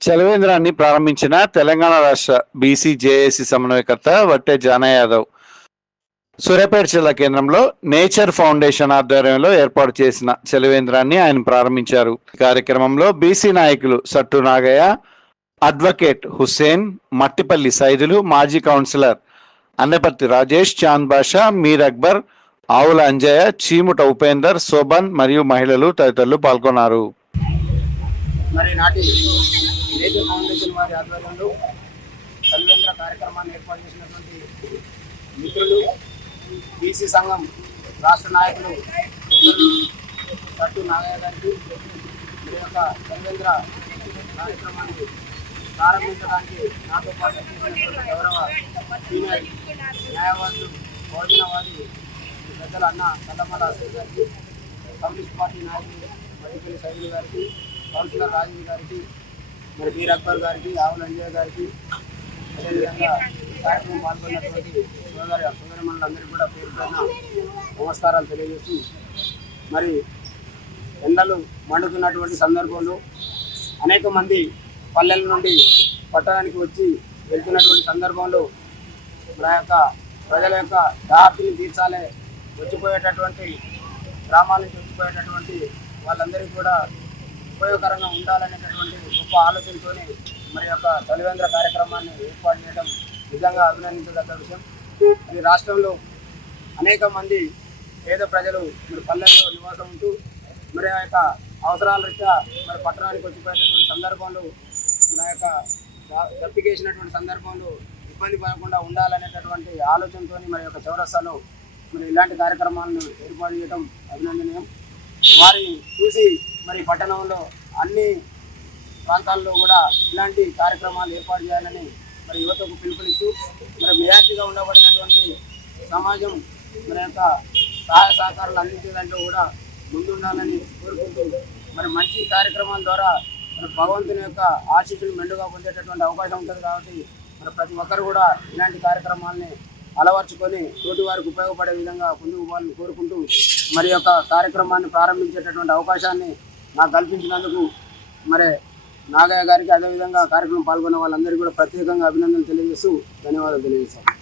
చలివేంద్రాన్ని ప్రారంభించిన తెలంగాణ రాష్ట్ర BC JAC సమన్వయకర్త వట్టె జానా యాదవ్ సూర్యాపేట జిల్లా కేంద్రంలో నేచర్ ఫౌండేషన్ ఆధ్వర్యంలో ఏర్పాటు చేసిన చలివేంద్రాన్ని ఆయన ప్రారంభించారు. ఈ కార్యక్రమంలో బీసీ నాయకులు సట్టు నాగయ్య, అడ్వకేట్ హుస్సేన్, మట్టిపల్లి సైదులు, మాజీ కౌన్సిలర్ అన్నపర్తి రాజేష్, చాంద్ బాషా, మీర్ అక్బర్, ఆవుల అంజయ్య, చీముట ఉపేందర్, శోభన్ మరియు మహిళలు తదితరులు పాల్గొన్నారు. మరి నాటి నేచర్ ఫౌండేషన్ వారి ఆధ్వర్యంలో చలివేంద్ర కార్యక్రమాన్ని ఏర్పాటు చేసినటువంటి మిత్రులు, బీసీ సంఘం రాష్ట్ర నాయకులు సట్టు నాగయ్య గారికి మీ యొక్క చలివేంద్ర కార్యక్రమాన్ని ప్రారంభించడానికి నాతో పాటు గౌరవ సీనియర్ న్యాయవాదులు, భోజనవాది పెద్దల అన్న కల్లమల గారికి, కమ్యూనిస్ట్ పార్టీ నాయకులు మట్టిపల్లి సైదులు గారికి, కౌన్సిలర్ రాజీవ్ గారికి, మరి మీర్ అక్బర్ గారికి, ఆవుల అంజయ్య గారికి, అదేవిధంగా కార్యక్రమం పాల్గొన్నటువంటి సోదరమణులందరికీ కూడా పేరు పైన నమస్కారాలు తెలియజేస్తూ, మరి ఎండలు మండుతున్నటువంటి సందర్భంలో అనేక మంది పల్లెల నుండి పట్టణానికి వచ్చి వెళ్తున్నటువంటి సందర్భంలో మన యొక్క ప్రజల యొక్క దాహార్తిని తీర్చాలే, వచ్చిపోయేటటువంటి గ్రామాల నుంచి వచ్చిపోయేటటువంటి వాళ్ళందరికీ కూడా ఉపయోగకరంగా ఉండాలనేటటువంటి గొప్ప ఆలోచనతో మరి యొక్క చలివేంద్ర కార్యక్రమాన్ని ఏర్పాటు చేయడం నిజంగా అభినందించదగ్గ విషయం. ఈ రాష్ట్రంలో అనేక మంది పేద ప్రజలు మరి పల్లెల్లో నివాసం ఉంటూ మరి ఆ యొక్క అవసరాల రీత్యా మరి పట్టణానికి వచ్చిపోయేటటువంటి సందర్భంలో మన యొక్క దప్పికేసినటువంటి సందర్భంలో ఇబ్బంది పడకుండా ఉండాలనేటటువంటి ఆలోచనతో మరి యొక్క చౌరస్తాలో మరి ఇలాంటి కార్యక్రమాలను ఏర్పాటు చేయడం అభినందనీయం. వారిని చూసి మరి పట్టణంలో అన్ని ప్రాంతాల్లో కూడా ఇలాంటి కార్యక్రమాలు ఏర్పాటు చేయాలని మరి యువతకు పిలుపునిస్తూ మరి మెజార్టీగా ఉండబడినటువంటి సమాజం మరి యొక్క సహాయ సహకారాలు అందించేదాంట్లో కూడా ముందుండాలని కోరుకుంటూ మరి మంచి కార్యక్రమాల ద్వారా మరి భగవంతుని యొక్క ఆశీస్సులు మెండుగా పొందేటటువంటి అవకాశం ఉంటుంది. కాబట్టి మరి ప్రతి ఒక్కరు కూడా ఇలాంటి కార్యక్రమాలని అలవర్చుకొని తోటి వారికి ఉపయోగపడే విధంగా ముందుకు పోవాలని కోరుకుంటూ మరి యొక్క కార్యక్రమాన్ని ప్రారంభించేటటువంటి అవకాశాన్ని నాకు కల్పించినందుకు మరి నాగయ్య గారికి, అదేవిధంగా కార్యక్రమం పాల్గొన్న వాళ్ళందరికీ కూడా ప్రత్యేకంగా అభినందనలు తెలియజేస్తూ ధన్యవాదాలు తెలియజేస్తాను.